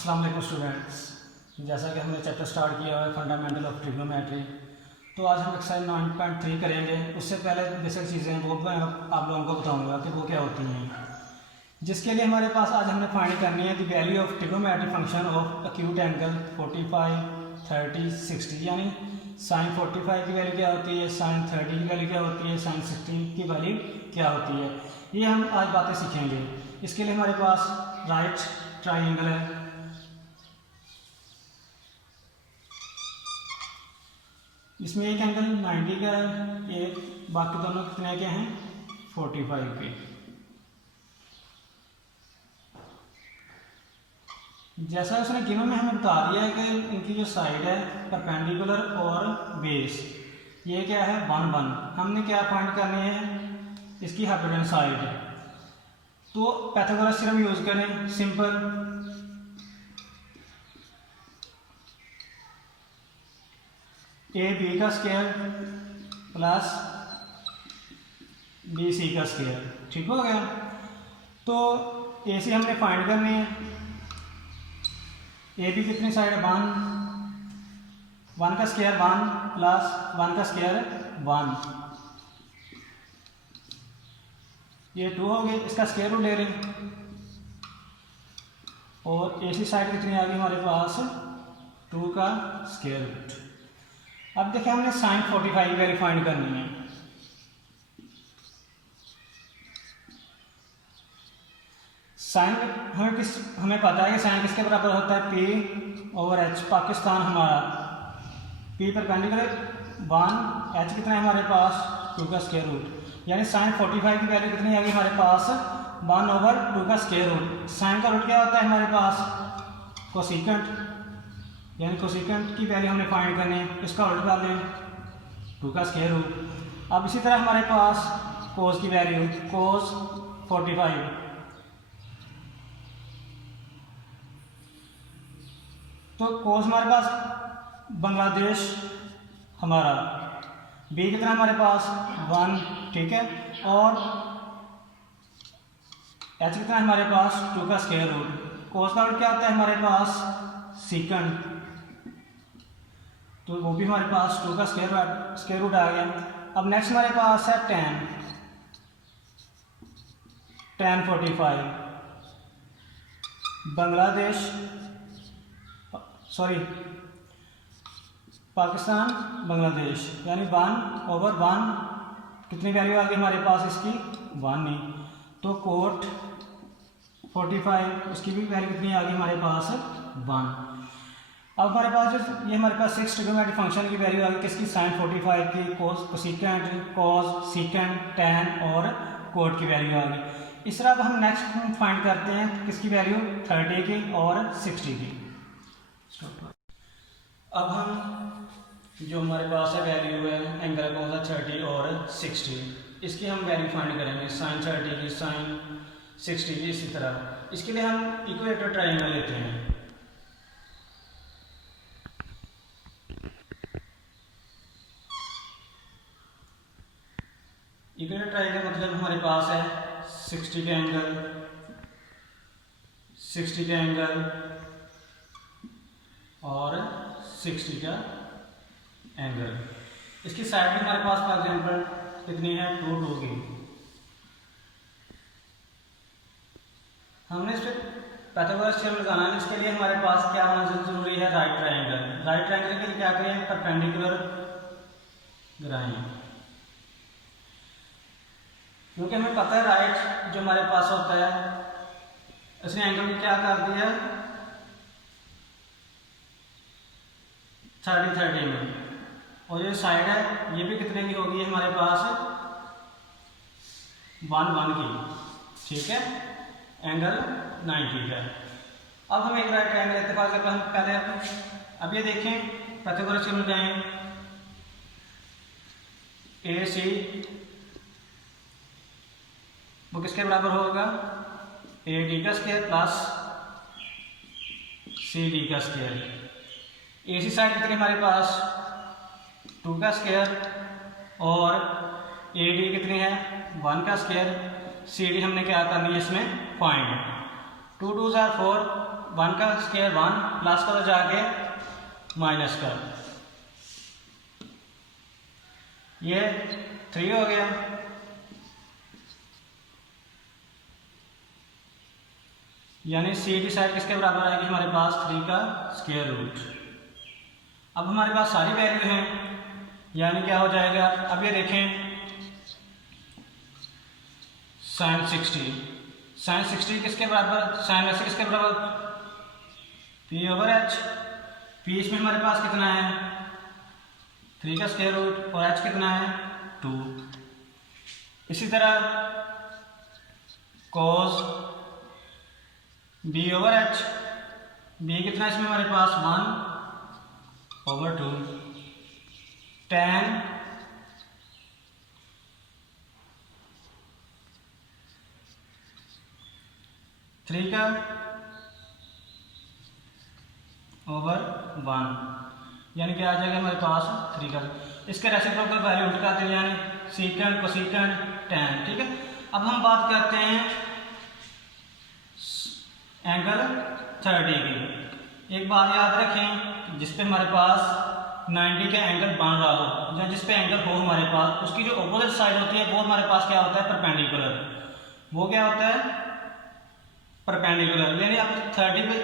अस्सलाम वालेकुम स्टूडेंट्स, जैसा कि हमने चैप्टर स्टार्ट किया है फंडामेंटल ऑफ ट्रिग्नोमेट्री, तो आज हम एक्सरसाइज 9.3 करेंगे। उससे पहले बेसिक चीज़ें वो आप लोगों को बताऊंगा कि वो क्या होती हैं। जिसके लिए हमारे पास आज हमने फाइंड करनी है the value of trigonometry function of acute angle 45, 30, 60, यानी साइन 45 की वैल्यू क्या होती है, साइन 30 की वैल्यू क्या होती है, साइन 60 की वैल्यू क्या होती है। ये हम आज बातें सीखेंगे। इसके लिए हमारे पास राइट ट्राइंगल है, इसमें एक एंगल 90 का है, एक बाकी दोनों कितने के हैं 45 के। जैसा उसने गिवन में हमें बता दिया है कि इनकी जो साइड है परपेंडिकुलर और बेस ये क्या है 1 1। हमने क्या फाइंड करनी है इसकी हाइपोटेन्यूज साइड। तो पाइथागोरस थ्योरम यूज करें, सिंपल ए बी का स्क्वायर प्लस बी सी का स्क्वायर, ठीक हो गया। तो ए सी हमने फाइंड करनी है, ए बी कितनी साइड है 1 का स्क्वायर 1 प्लस 1 का स्क्वायर 1, ये 2 हो गई, इसका स्क्वायर रूट ले रहे हैं। और ए सी साइड कितनी आ गई हमारे पास 2 का स्क्वायर रूट। अब देखिए हमने साइन 45 वैल्यू फाइंड करनी है। साइन हमें पता है कि साइन किसके बराबर होता है P ओवर H। पाकिस्तान हमारा P परपेंडिकुलर 1, H कितना है हमारे पास 2 का स्क्वायर रूट, यानी साइन 45 की वैल्यू कितनी आ गई हमारे पास 1 ओवर 2 का स्क्वायर रूट। साइन का रूट क्या होता है हमारे पास कोसिकेंट, यानी कोसिकेंट की वैल्यू हमने फाइंड करनी है, इसका रूट डाल लें 2 का स्क्वायर रूट। अब इसी तरह हमारे पास कोस की वैल्यू कोस 45, तो कोस हमारे पास बांग्लादेश हमारा बी कितना हमारे पास 1, ठीक है, और एच कितना हमारे पास 2 का स्क्वायर रूट। कोस का रूट क्या होता है हमारे पास सीकेंट, तो वो भी हमारे पास 2 का स्क्वायर रूट आ गया। अब नेक्स्ट हमारे पास है tan 45, बांग्लादेश पाकिस्तान बांग्लादेश, यानी 1 ओवर 1 कितनी वैल्यू आ गई हमारे पास इसकी 1 नहीं, तो कोट 45 उसकी भी वैल्यू कितनी आ गई हमारे पास 1। अब हमारे पास जो ये हमारे पास 6 ट्रिग्नोमेट्रिक फंक्शन की वैल्यू आ गई किसकी साइन 45 की, कोस कोसिकेंट कॉस सीकेंट टैन और कोट की वैल्यू आ गई। इस तरह अब हम नेक्स्ट फाइंड करते हैं किसकी वैल्यू 30 की और 60 की। अब हम जो हमारे पास है वैल्यू है एंगल कौन सा 30 और 60, इसकी हम वैल्यू फाइंड करेंगे साइन 30 की साइन 60 की। इसी तरह इसके लिए हम इक्वेटर ट्राइंगल लेते हैं। इक्वेटर ट्राइंगल मतलब हमारे पास है 60 का एंगल 60 का एंगल और 60 का एंगल। इसकी साइड में हमारे पास फॉर एग्जांपल कितनी है 2 2 की। हमने इस पर पाइथागोरस थ्योरम लगाना है, इसके लिए हमारे पास क्या होना जरूरी है राइट ट्राइंगल। राइट ट्राइंगल के लिए क्या करें परपेंडिकुलर गिराएं, क्योंकि हमें पता है राइट जो हमारे पास होता है उसने एंगल को क्या कर दिया 30 30 में, और ये साइड है ये भी कितने की होगी हमारे पास 1 1 की, ठीक है, एंगल 90 का। अब हम एक राइट एंगल इत्तेफाक से हम पहले अब ये देखें पाइथागोरस थ्योरम लगाएं ए सी वो किसके बराबर होगा ए डी का स्क्वायर प्लस सी डी का स्क्वायर। ए सी साइड कितनी हमारे पास 2 का स्क्वायर और ए डी कितनी है 1 का स्क्वायर। सी डी हमने क्या करनी है इसमें फाइंड, 2 2 4 1 का स्क्वायर 1 प्लस करो जाके माइनस का, ये 3 हो गया। यानी सी डी साइड किसके बराबर आएगी हमारे पास 3 का स्क्वायर रूट। अब हमारे पास सारी वैल्यू हैं, यानी क्या हो जाएगा, अब ये देखें sin 60 किसके बराबर, sin ऐसे किसके बराबर P/H। P इसमें हमारे पास कितना है 3 का स्क्वायर रूट और H कितना है 2। इसी तरह cos B/H, B कितना है इसमें हमारे पास 1/2 tan थ्री का ओवर 1, यानी क्या आ जाएगा हमारे पास 3 का। इसके रेसिप्रोकल वैल्यू उल्टा दें, यानी सीकेंड कोसीकेंड tan। ठीक है, अब हम बात करते हैं एंगल 30 की। एक बात याद रखें, जिस पे हमारे पास 90 का एंगल बन रहा हो या जिस पे एंगल हो हमारे पास, उसकी जो अपोजिट साइड होती है वो हमारे पास क्या होता है परपेंडिकुलर। वो क्या होता है परपेंडिकुलर, यानी अब 30 पे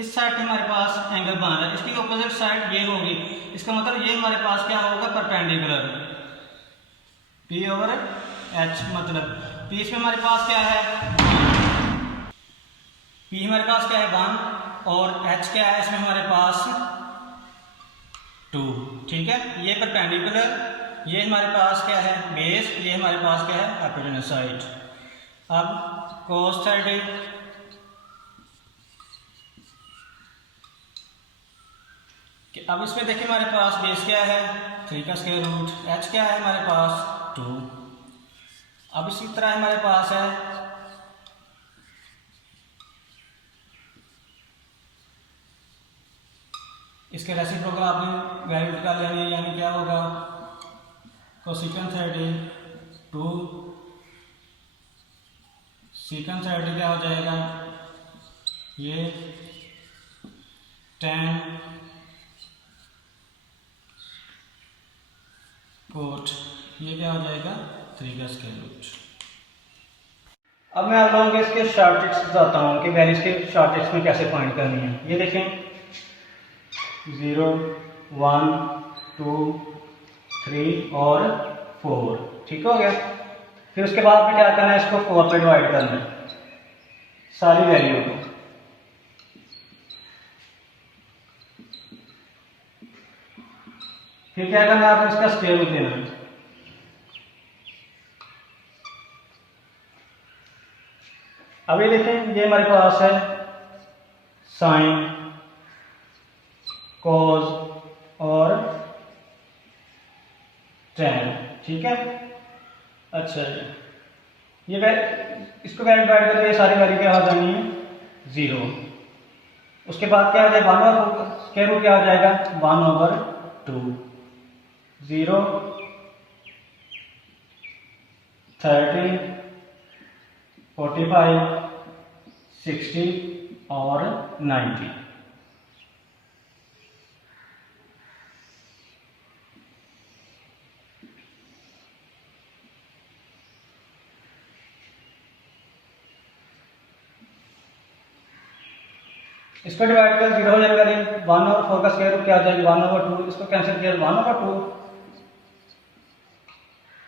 इस साइड पे हमारे पास एंगल बन रहा है, इसकी अपोजिट साइड ये होगी, इसका मतलब ये हमारे पास क्या होगा परपेंडिकुलर P/H। मतलब P इसमें हमारे पास क्या है, P हमारे पास क्या है 1 और H क्या है इसमें हमारे पास 2। ठीक है, ये परपेंडिकुलर, ये हमारे पास क्या है बेस, ये हमारे पास क्या है हाइपोटेन्यूज साइड। अब cos 30 अब इसमें देखिए हमारे पास बेस क्या है 3 का स्क्वायर रूट, H क्या है हमारे पास 2। अब इसी तरह हमारे पास है इसके रेसिप्रोकल आपने वैल्यू निकाल लेनी है, यानी क्या होगा कोसेकेंड 30 2 सेकेंड 30 क्या हो जाएगा ये tan कोट, ये क्या हो जाएगा 3 का स्क्वायर रूट। अब मैं आप लोगों को इसके शॉर्ट ट्रिक्स बताता हूँ कि वैल्यूज के शॉर्ट ट्रिक्स में कैसे फाइंड करनी है। ये देखें 0 1 2 3 और 4, ठीक हो गया। फिर उसके बाद में क्या करना है, इसको 4 पे डिवाइड करना है सारी वैल्यू को। फिर क्या करना है, आपको इसका स्क्वायर रूट लेना है। अभी देखें ये हमारे पास है साइन कॉज और tan। ठीक है, अच्छा जी, ये इसको वैल्यू डिवाइड करके ये सारी वैल्यू क्या हो जानी है 0। उसके बाद क्या हो जाएगा 1/4 स्क्वायर रूट क्या हो जाएगा 1/2 0 30 45 60 और 90। इसको डिवाइड कर 0 हो जाएगा, 1/4 का स्क्वायर रूट क्या आ जाएगा 1/2, इसको कैंसिल किया 1/2,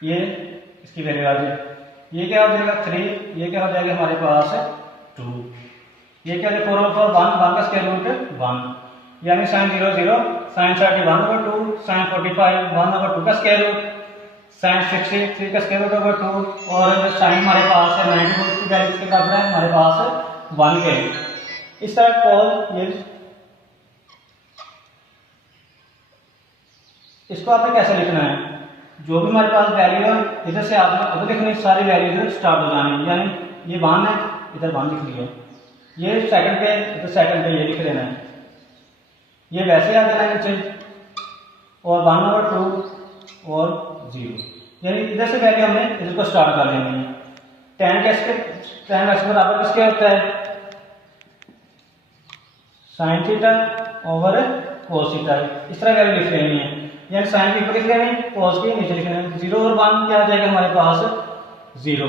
ये इसकी वैल्यू आ जाएगी, ये क्या हो जाएगा 3, ये क्या हो जाएगा हमारे पास 2, ये क्या है 4/4 1 का स्क्वायर रूट 1, यानी sin 0 0, sin 30 1/2, sin 45 1/2 का स्क्वायर रूट, sin 60 3 का स्क्वायर रूट 2 और sin हमारे पास है 90 की वैल्यू किसके बराबर है हमारे पास 1 के। इस तरह कॉल ये इसको आपने कैसे लिखना है, जो भी हमारे पास वैल्यू है इधर से आपने उधर लिखनी, सारी वैल्यू इधर स्टार्ट हो जानी, यानी ये 1 है इधर 1 लिख लिया, ये सेकंड पे इधर सेकंड पे ये लिख लेना है, ये वैसे आ जाना नीचे और 1/2 और 0, यानी इधर से वैल्यू हमने इधर को स्टार्ट कर लेनी है। tan x बराबर किसके होता है sine theta over cos theta, इस तरह वैल्यू लिख लेनी है, यानी साइन की ऊपर लिख लेनी, कोस की नीचे लिख लेनी। 0 और 1 क्या आ जाएगा हमारे पास 0।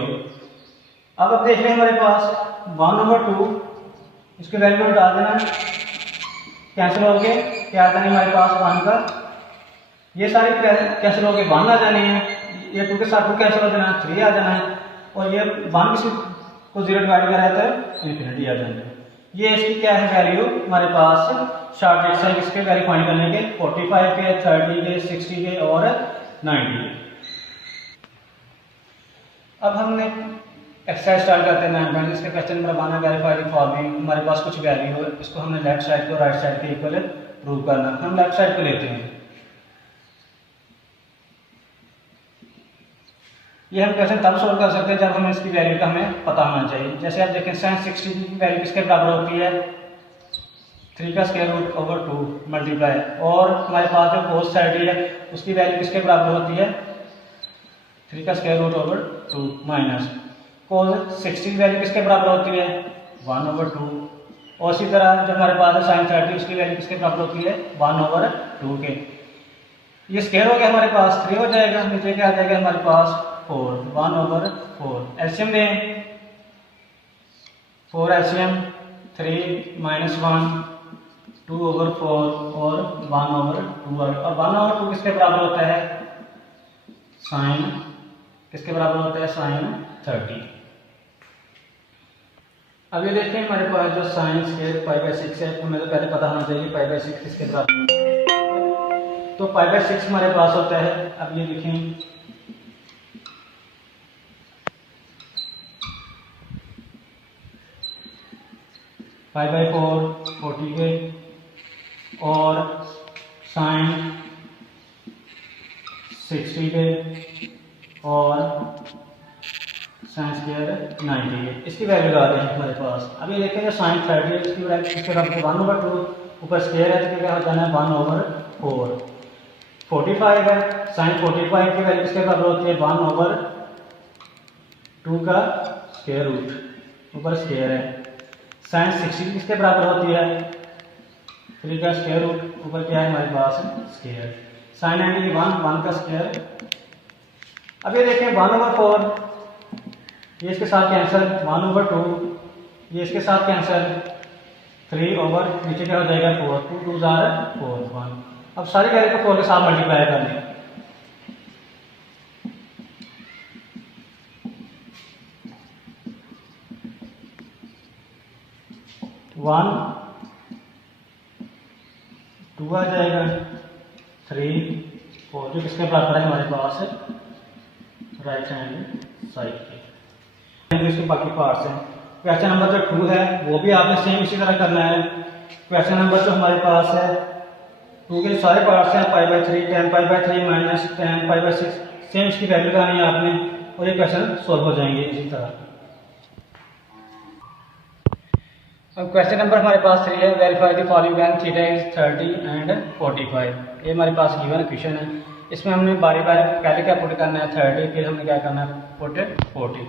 अब देख लें हमारे पास 1/2, इसके वैल्यू डाल देना, कैंसिल हो गए, क्या आता है हमारे पास 1 का, ये सारी कैंसिल हो गए, 1 आ जाने हैं, ये 2 के साथ 2 कैंसिल हो जाना है, 3 आ जाना है, और ये 1 किसी को 0 डिवाइड कर रहा है तो इन्फिनिटी आ जाना है। ये इसकी क्या है वैल्यू हमारे पास शॉर्ट एक्सरसाइज इसके वैल्यू फाइंड करने के 45 के, 30 के, 60 के और 90 के। अब हमने एक्सरसाइज स्टार्ट करते हैं 9 इसके question number 1 verify the following. हमारे पास कुछ वैल्यू है, इसको हमने लेफ्ट साइड को राइट साइड के इक्वल प्रूव करना। हम लेफ्ट साइड को लेते हैं, ये हम क्वेश्चन तब सोल्व कर सकते हैं जब हमें इसकी वैल्यू का हमें पता होना चाहिए। जैसे आप देखें sin 60 की वैल्यू किसके बराबर होती है 3 का स्क्वायर रूट ओवर 2 मल्टीप्लाई, और हमारे पास जो cos 30 है उसकी वैल्यू किसके बराबर होती है 3 का square root over 2 minus cos 60 की वैल्यू किसके बराबर होती है 1/2, और इसी तरह जो हमारे पास है sin 30 उसकी वैल्यू किसके बराबर होती है 1/2 के। ये स्क्वायर हो गया हमारे पास 3 हो जाएगा, नीचे क्या आ जाएगा हमारे पास 4, 1/4। एलसीएम दें, 4 एलसीएम 3 -1 2/4 और 1/2, और 1/2 किसके बराबर होता है साइन, किसके बराबर होता है साइन 30। अब ये देखते हैं हमारे पास जो साइन स्क्वायर π/6 है, हमें तो पहले पता होना चाहिए π/6 किसके बराबर होता है, तो π/6 हमारे पास होता है, अब ये लिखें π/4 40 के, और साइन 60 के, और साइन स्क्वायर 90 के। इसकी वैल्यू आ रही है हमारे पास। अब ये देखेंगे साइन 30 है, इसकी वैल्यू किसके बराबर 1/2, ऊपर स्क्वायर है तो क्या हो जाना है 1/4। 45 है, साइन 45 की वैल्यू किसके बराबर होती है 1/2 का स्क्वायर रूट, ऊपर स्क्वायर है। साइन 60 किसके बराबर होती है 3 का स्क्वायर रूट, ऊपर क्या है हमारे पास स्क्वायर। साइन 90 1 का स्क्वायर। अब ये देखें 1/4, ये इसके साथ कैंसिल, 1/2, ये इसके साथ कैंसिल, 3 ओवर नीचे क्या हो जाएगा 4, 2 2 4 1। अब सारी वैल्यू को 4 के साथ मल्टीप्लाई कर लें, 1 2 आ जाएगा, 3 4, जो किसके बराबर है हमारे पास राइट हैंड साइड के। इसके बाकी पार्ट्स हैं। क्वेश्चन नंबर जो 2 है वो भी आपने सेम इसी तरह करना है। क्वेश्चन नंबर जो हमारे पास है 2 के सारे पार्ट्स हैं π/3 tan π/3 माइनस tan π/6, सेम इसकी वैल्यू करानी है आपने, और ये क्वेश्चन सॉल्व हो जाएंगे इसी तरह। अब क्वेश्चन नंबर हमारे पास 3 है, verify the following when theta is 30 and 45। ये हमारे पास गिवन इक्वेशन है, इसमें हमने बारी बारी पहले क्या पुट करना है 30, फिर हमने क्या करना है पुट 40।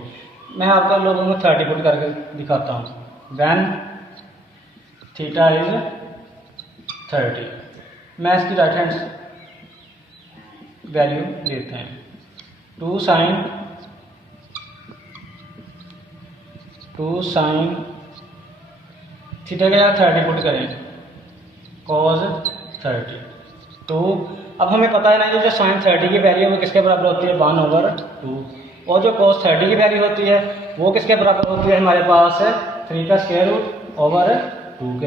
मैं आपका लोगों को 30 पुट करके दिखाता हूँ। व्हेन थीटा इज 30, मैं इसकी राइट हैंड वैल्यू लेते हैं 2 साइन थीटा के साथ 30 पुट करें cos 30। तो अब हमें पता है ना जो साइन 30 की वैल्यू वो किसके बराबर होती है 1/2, और जो cos 30 की वैल्यू होती है वो किसके बराबर होती है हमारे पास 3 का स्क्वायर रूट ओवर 2 के,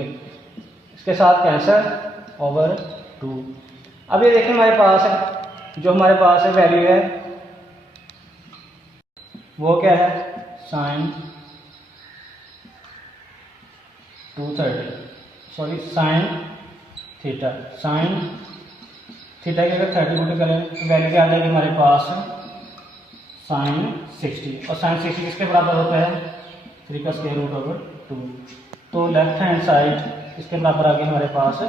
इसके साथ कैंसिल ओवर 2। अब ये देखें हमारे पास जो हमारे पास वैल्यू है वो क्या है साइन 230, सॉरी साइन थीटा के अगर 30 पुट करें तो वैल्यू क्या आ जाएगी हमारे पास साइन 60, और साइन 60 किसके बराबर होता है 3 का स्क्वायर रूट ओवर 2। तो लेफ्ट हैंड साइड इसके बराबर आ गई हमारे पास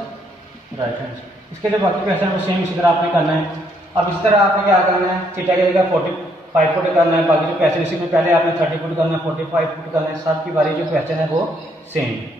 राइट हैंड। इसके जो बाकी क्वेश्चन है वो सेम इसी तरह आपने करना है। अब इसी तरह आपने क्या करना है थीटा की जगह 45 पुट करना है, बाकी जो क्वेश्चन इसी में पहले आपने 30 पुट करना है, 45 पुट करना है, सबकी बारी जो क्वेश्चन है वो सेम है।